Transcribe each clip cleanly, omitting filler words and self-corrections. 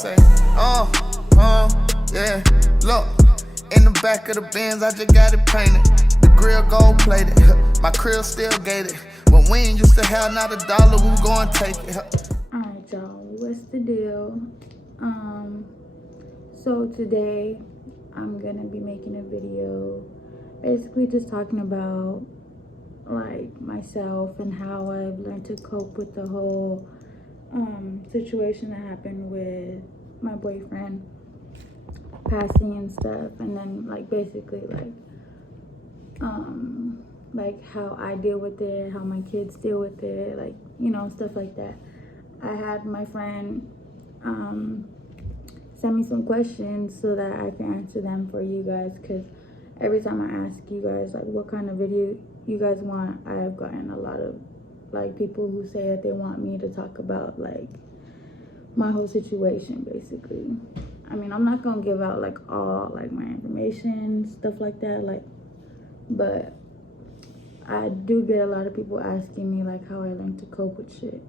say, yeah. Look, in the back of the Benz, I just got it painted. The grill gold plated, my crib still gated. When we ain't used to have not $1, we go and take it. Alright, y'all, what's the deal? So today I'm gonna be making a video basically just talking about like myself and how I've learned to cope with the whole situation that happened with my boyfriend passing and stuff, and then like basically like how I deal with it, how my kids deal with it, like, you know, stuff like that. I had my friend send me some questions so that I can answer them for you guys, because every time I ask you guys like what kind of video you guys want, I have gotten a lot of like people who say that they want me to talk about like my whole situation basically. I mean, I'm not gonna give out like all like my information, stuff like that, like, but I do get a lot of people asking me like how I learned to cope with shit.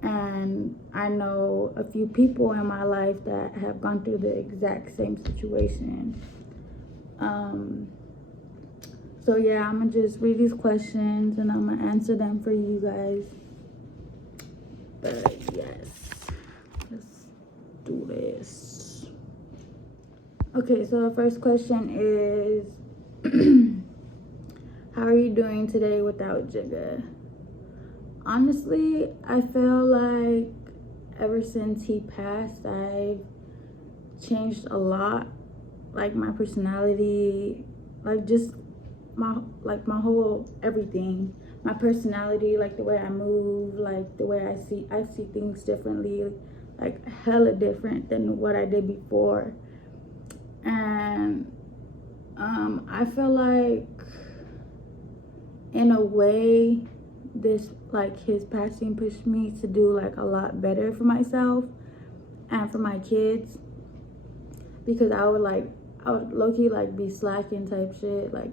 And I know a few people in my life that have gone through the exact same situation. So yeah, I'm gonna just read these questions and I'm gonna answer them for you guys. But yes, let's do this. Okay, so the first question is how are you doing today without Jigga? Honestly, I feel like ever since he passed, I've changed a lot. Like my personality, like just my whole everything. My personality, like the way I move, like the way I see things differently, like hella different than what I did before. And I feel like in a way this like his passing pushed me to do like a lot better for myself and for my kids, because I would low-key like be slacking type shit like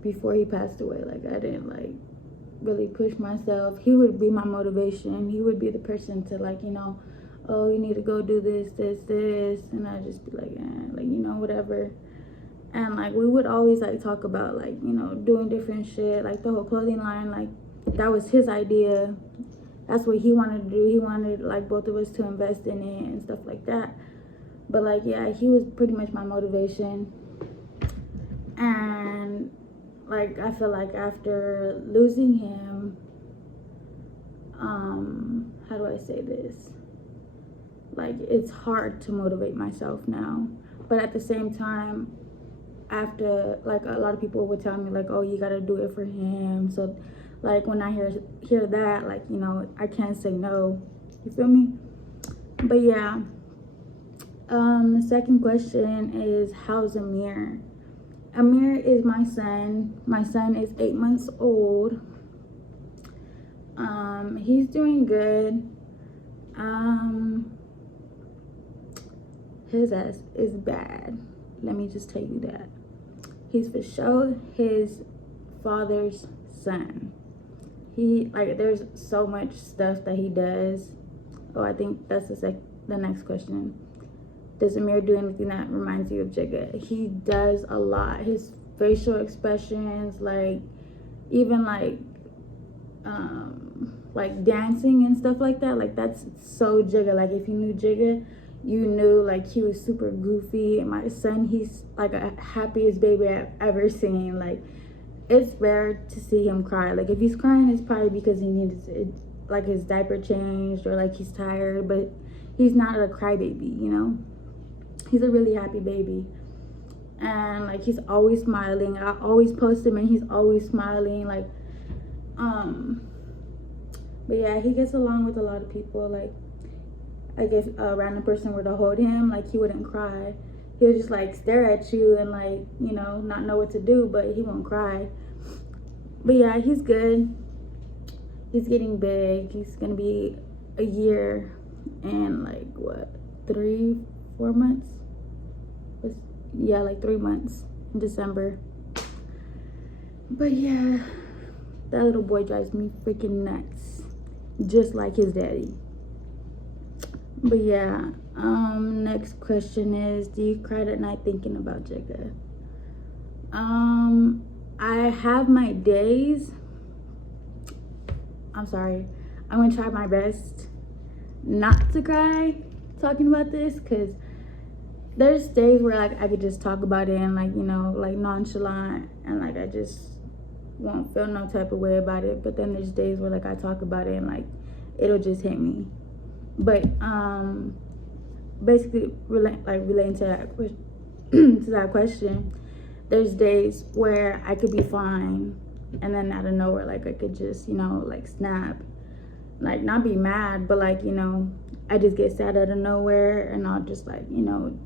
before he passed away. Like I didn't like really push myself. He would be my motivation. He would be the person to like, you know, oh, you need to go do this, and I'd just be like, like, you know, whatever. And like we would always like talk about like, you know, doing different shit, like the whole clothing line, like that was his idea. That's what he wanted to do. He wanted like both of us to invest in it and stuff like that. But like, yeah, he was pretty much my motivation. And like I feel like after losing him, how do I say this? Like it's hard to motivate myself now. But at the same time, after like a lot of people would tell me like, oh, you gotta do it for him. So like when I hear that, like, you know, I can't say no. You feel me? But yeah. The second question is, how's Amir? Amir is my son. My son is 8 months old. He's doing good. His ass is bad. Let me just tell you that. He's for sure his father's son. He like there's so much stuff that he does. Oh, I think that's the next question. Does Amir do anything that reminds you of Jigga? He does a lot. His facial expressions, like even like dancing and stuff like that, like that's so Jigga. Like if you knew Jigga, you knew like he was super goofy. And my son, he's like a happiest baby I've ever seen. Like it's rare to see him cry. Like if he's crying, it's probably because he needs like his diaper changed or like he's tired, but he's not a crybaby, you know. He's a really happy baby. And like he's always smiling. I always post him and he's always smiling. Like but yeah, he gets along with a lot of people. Like I guess a random person were to hold him, like he wouldn't cry. He'll just like stare at you and like, you know, not know what to do, but he won't cry. But yeah, he's good. He's getting big. He's gonna be a year and like what, 3-4 months? Yeah, like 3 months in December. But yeah, that little boy drives me freaking nuts, just like his daddy. But yeah, next question is, do you cry at night thinking about Jigga? I have my days. I'm sorry. I'm gonna try my best not to cry talking about this, because there's days where like I could just talk about it and like, you know, like nonchalant, and like I just won't feel no type of way about it. But then there's days where like I talk about it and like it'll just hit me. But basically relating to that to that question, there's days where I could be fine, and then out of nowhere, like I could just, you know, like snap, like not be mad, but like, you know, I just get sad out of nowhere, and I'll just like, you know,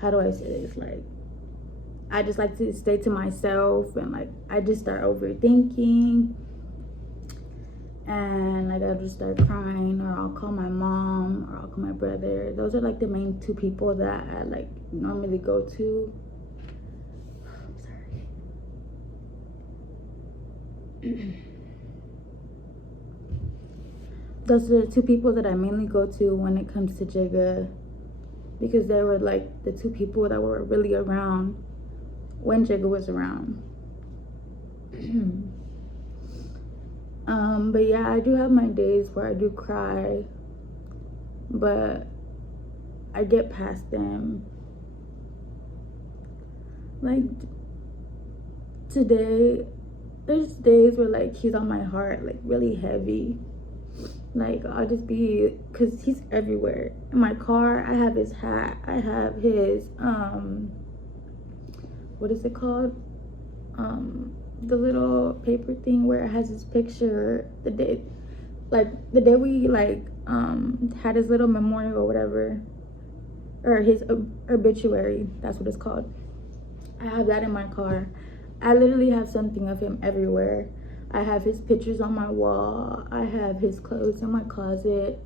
how do I say this? Like, I just like to stay to myself, and like I just start overthinking, and like I'll just start crying, or I'll call my mom, or I'll call my brother. Those are like the main two people that I like normally go to. Those are the two people that I mainly go to when it comes to Jigga, because they were like the two people that were really around when Jigga was around. But yeah, I do have my days where I do cry, but I get past them. Like today, there's days where like he's on my heart, like really heavy. Like I'll just be, cause he's everywhere. In my car, I have his hat, I have his what is it called? The little paper thing where it has his picture. The day we like had his little memorial or whatever, or his obituary, that's what it's called. I have that in my car. I literally have something of him everywhere. I have his pictures on my wall. I have his clothes in my closet.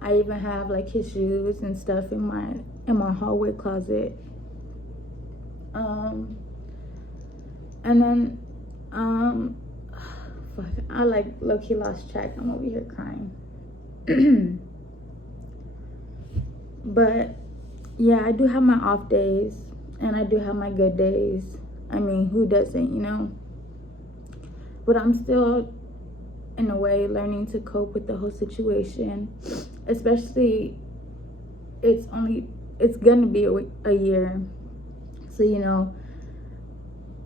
I even have like his shoes and stuff in my hallway closet. And then fuck, I like low-key lost track. I'm over here crying. But yeah, I do have my off days, and I do have my good days. I mean, who doesn't, you know? But I'm still, in a way, learning to cope with the whole situation. Especially, it's gonna be a year. So, you know,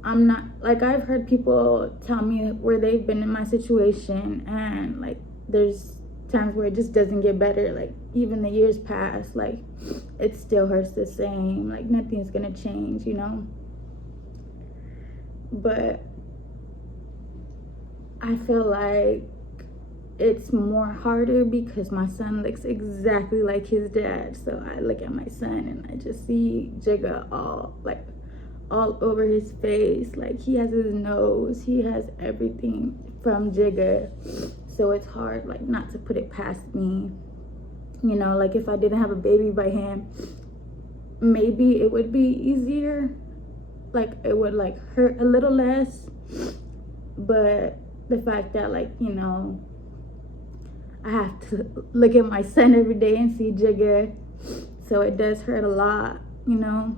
I'm not, like, I've heard people tell me where they've been in my situation, and like there's times where it just doesn't get better. Like even the years pass, like it still hurts the same, like nothing's gonna change, you know. But I feel like it's more harder because my son looks exactly like his dad. So I look at my son and I just see Jigga all over his face. Like he has his nose, he has everything from Jigga. So it's hard like not to put it past me. You know, like if I didn't have a baby by him, maybe it would be easier. Like it would like hurt a little less. But the fact that like, you know, I have to look at my son every day and see Jigga, so it does hurt a lot, you know.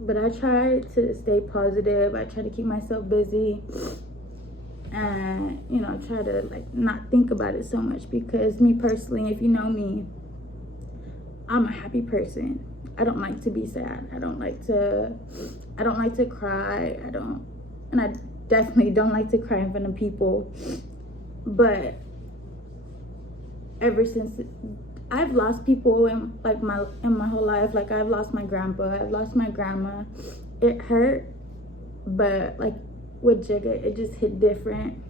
But I try to stay positive. I try to keep myself busy, and you know, try to like not think about it so much, because me personally, if you know me, I'm a happy person. I don't like to be sad. I don't like to cry. And I definitely don't like to cry in front of people. But ever since I've lost people in my whole life, like I've lost my grandpa, I've lost my grandma. It hurt, but like with Jigga, it just hit different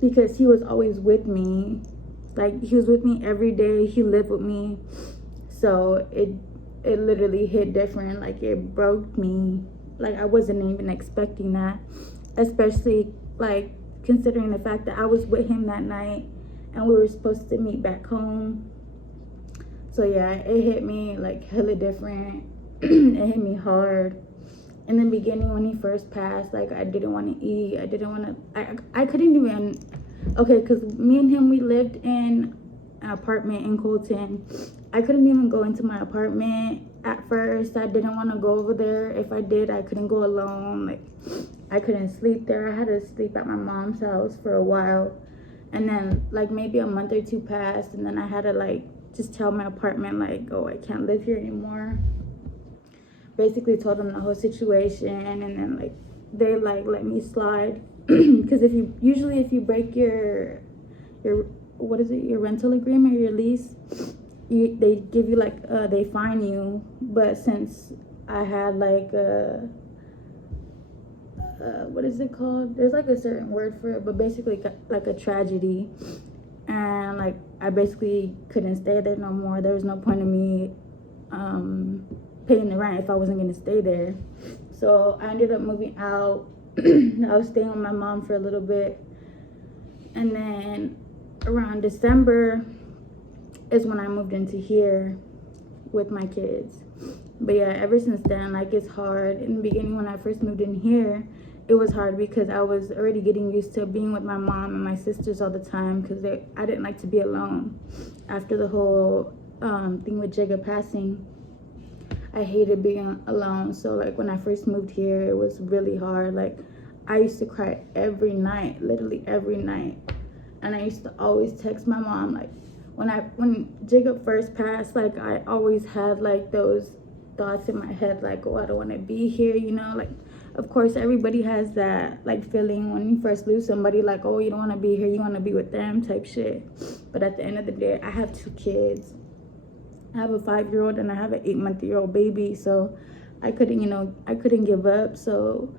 because he was always with me. Like he was with me every day. He lived with me, so it literally hit different. Like it broke me. Like I wasn't even expecting that, especially like considering the fact that I was with him that night and we were supposed to meet back home. So yeah, it hit me like hella different. It hit me hard. In the beginning when he first passed, like I didn't want to eat. I didn't want to, I couldn't even, okay, because me and him, we lived in an apartment in Colton. I couldn't even go into my apartment at first. I didn't want to go over there. If I did, I couldn't go alone. Like, I couldn't sleep there. I had to sleep at my mom's house for a while. And then, like, maybe a month or two passed, and then I had to, like, just tell my apartment, like, oh, I can't live here anymore. Basically told them the whole situation, and then, like, they, like, let me slide. Because if you break your what is it, your rental agreement or your lease, they give you, like, they fine you. But since I had, like, what is it called? There's, like, a certain word for it, but basically, like, a tragedy. And, like, I basically couldn't stay there no more. There was no point in me paying the rent if I wasn't going to stay there. So I ended up moving out. I was staying with my mom for a little bit. And then around December is when I moved into here with my kids. But yeah, ever since then, like, it's hard. In the beginning, when I first moved in here, it was hard because I was already getting used to being with my mom and my sisters all the time, because I didn't like to be alone. After the whole thing with Jigga passing, I hated being alone. So, like, when I first moved here, it was really hard. Like, I used to cry every night, literally every night. And I used to always text my mom. Like, when Jacob first passed, like, I always had, like, those thoughts in my head, like, oh, I don't want to be here, you know? Like, of course, everybody has that, like, feeling when you first lose somebody, like, oh, you don't want to be here, you want to be with them type shit. But at the end of the day, I have 2 kids. I have a 5-year-old and I have an 8-month-old baby, so I couldn't give up. So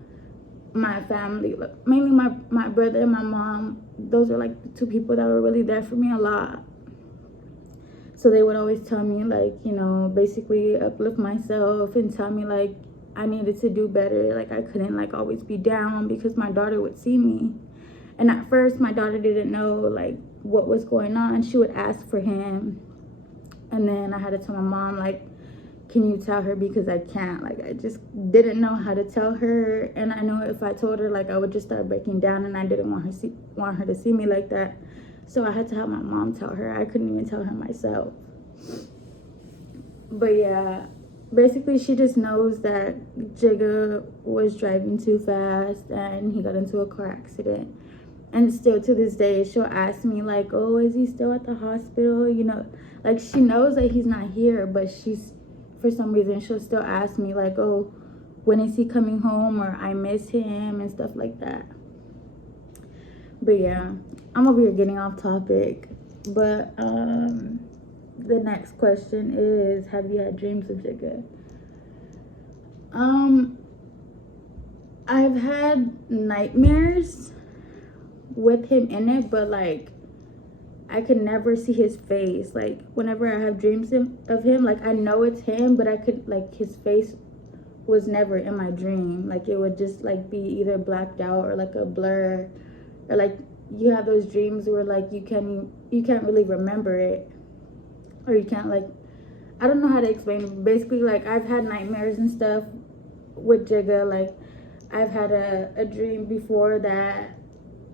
my family, mainly my brother and my mom, those are, like, the 2 people that were really there for me a lot. So they would always tell me, like, you know, basically uplift myself and tell me, like, I needed to do better. Like, I couldn't, like, always be down, because my daughter would see me. And at first, my daughter didn't know, like, what was going on. She would ask for him. And then I had to tell my mom, like, can you tell her, because I can't. Like, I just didn't know how to tell her. And I know if I told her, like, I would just start breaking down, and I didn't want her to see me like that. So I had to have my mom tell her. I couldn't even tell her myself. But yeah, basically she just knows that Jigga was driving too fast and he got into a car accident. And still to this day, she'll ask me, like, oh, is he still at the hospital? You know, like, she knows that he's not here, but for some reason, she'll still ask me, like, oh, when is he coming home? Or I miss him and stuff like that. But yeah, I'm over here getting off topic. But the next question is, have you had dreams of Jigga? I've had nightmares with him in it, but, like, I could never see his face. Like, whenever I have dreams of him, like, I know it's him, but I could, like, his face was never in my dream. Like, it would just, like, be either blacked out or, like, a blur. Or, like, you have those dreams where, like, you can't really remember it, or you can't, like, I don't know how to explain it. Basically, like, I've had nightmares and stuff with Jigga. Like, I've had a dream before that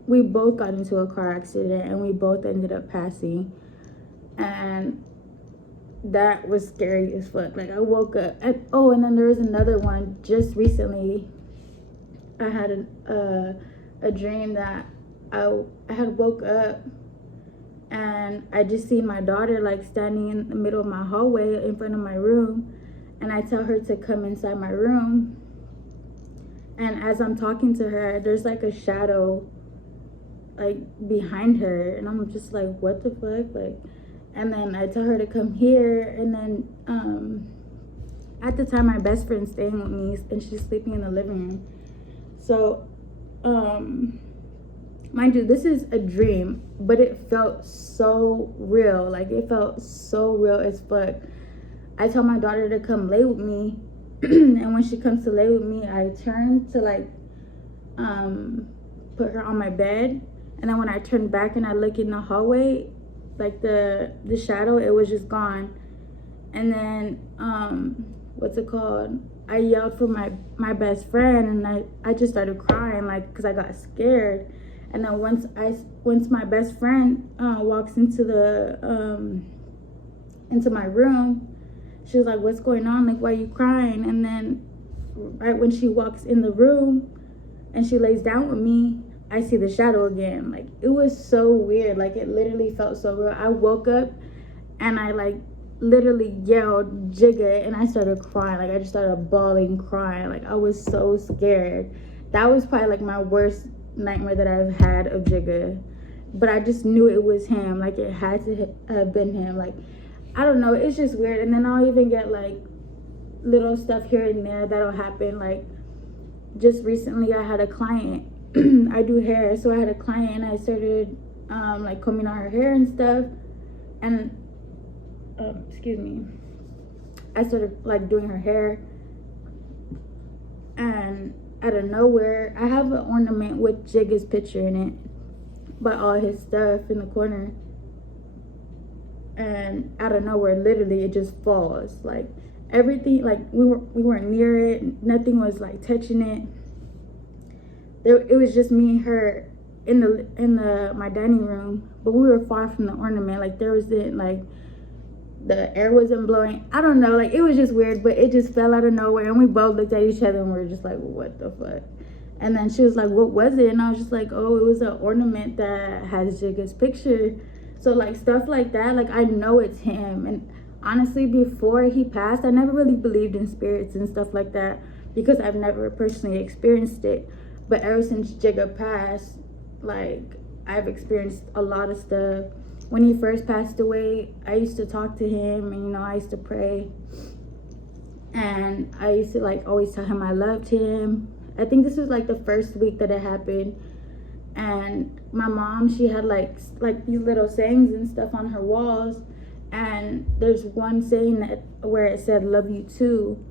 we both got into a car accident and we both ended up passing, and that was scary as fuck. Like, I woke up and then there was another one just recently. I had a dream that I had woke up and I just seen my daughter, like, standing in the middle of my hallway in front of my room, and I tell her to come inside my room, and as I'm talking to her, there's, like, a shadow, like, behind her, and I'm just like, what the fuck? Like, and then I tell her to come here, and then at the time my best friend's staying with me and she's sleeping in the living room. So mind you, this is a dream, but it felt so real. Like, it felt so real as fuck. I tell my daughter to come lay with me and when she comes to lay with me, I turn to, like, put her on my bed. And then when I turn back and I look in the hallway, like, the shadow, it was just gone. And then, what's it called? I yelled for my best friend, and I just started crying, like, because I got scared. And then once my best friend walks into my room, she was like, "What's going on? Like, why are you crying?" And then right when she walks in the room and she lays down with me, I see the shadow again. Like, it was so weird. Like, it literally felt so real. I woke up and I like literally yelled Jigga, and I started crying. Like, I just started bawling, crying. Like, I was so scared. That was probably like my worst nightmare that I've had of Jigga. But I just knew it was him. Like, it had to have been him. Like, I don't know, it's just weird. And then I'll even get like little stuff here and there that'll happen. Like, just recently I had a client. I do hair, so I had a client and I started like combing out her hair and stuff, and excuse me, I started like doing her hair, and out of nowhere I have an ornament with Jigga's picture in it, but all his stuff in the corner, and out of nowhere literally it just falls. Like, everything, like we weren't near it, nothing was like touching it. It was just me and her in my dining room, but we were far from the ornament. Like, there wasn't like, the air wasn't blowing. I don't know, like, it was just weird, but it just fell out of nowhere, and we both looked at each other and we were just like, what the fuck? And then she was like, what was it? And I was just like, oh, it was an ornament that has Jigga's picture. So like, stuff like that, like, I know it's him. And honestly, before he passed, I never really believed in spirits and stuff like that because I've never personally experienced it. But ever since Jigga passed, like, I've experienced a lot of stuff. When he first passed away, I used to talk to him, and, you know, I used to pray. And I used to, like, always tell him I loved him. I think this was, like, the first week that it happened. And my mom, she had, like these little sayings and stuff on her walls. And there's one saying where it said, "Love you too."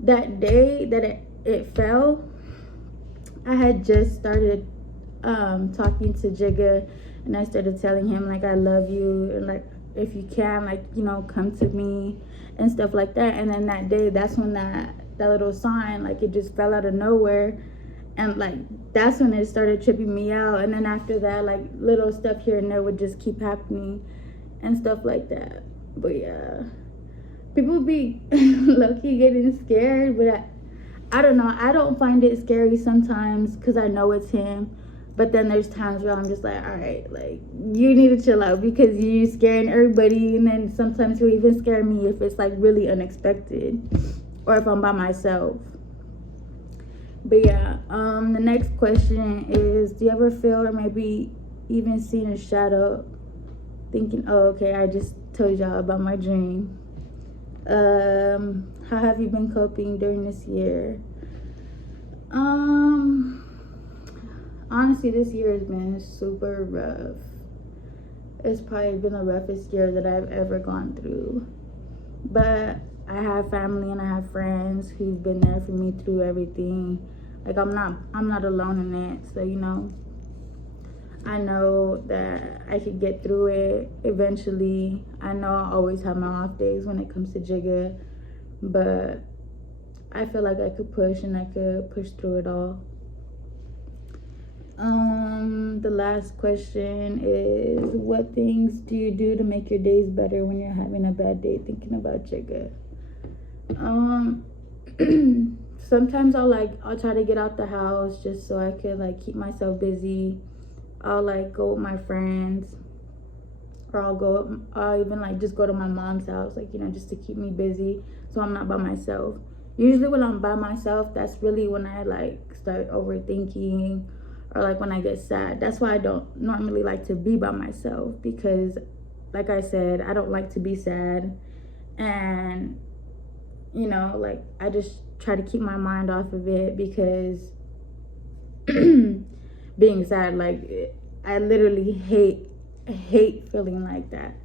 That day that it fell, I had just started talking to Jigga, and I started telling him, like, I love you, and like, if you can, like, you know, come to me and stuff like that. And then that day, that's when that little sign, like, it just fell out of nowhere, and like, that's when it started tripping me out. And then after that, like, little stuff here and there would just keep happening and stuff like that. But yeah, people be low-key getting scared, but I don't know, I don't find it scary sometimes because I know it's him. But then there's times where I'm just like, all right, like, you need to chill out because you're scaring everybody. And then sometimes he'll even scare me if it's like really unexpected or if I'm by myself. But yeah, the next question is, do you ever feel or maybe even seen a shadow, thinking, oh, okay, I just told y'all about my dream. How have you been coping during this year? Honestly, this year has been super rough. It's probably been the roughest year that I've ever gone through. But I have family and I have friends who've been there for me through everything. Like, I'm not alone in it. So, you know, I know that I could get through it eventually. I know I always have my off days when it comes to Jigga, but I feel like I could push and I could push through it all. The last question is, what things do you do to make your days better when you're having a bad day thinking about Jigga? Sometimes I'll try to get out the house just so I could like keep myself busy. I'll like go with my friends, or I'll even like just go to my mom's house, like, you know, just to keep me busy so I'm not by myself. Usually when I'm by myself, that's really when I like start overthinking, or like when I get sad. That's why I don't normally like to be by myself, because like I said, I don't like to be sad. And, you know, like, I just try to keep my mind off of it, because being sad, like, I literally hate feeling like that.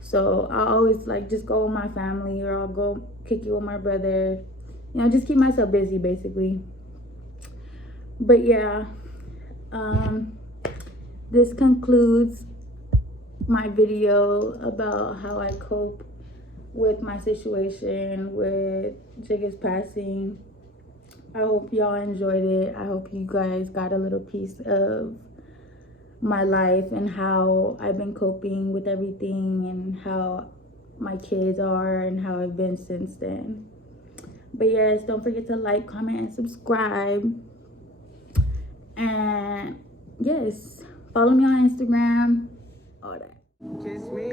So I always like just go with my family, or I'll go kick it with my brother, you know, just keep myself busy basically. But yeah, this concludes my video about how I cope with my situation with Jigga's passing. I hope y'all enjoyed it. I hope you guys got a little piece of my life and how I've been coping with everything and how my kids are and how I've been since then. But yes, don't forget to like, comment, and subscribe. And yes, follow me on Instagram, all that. Kiss me.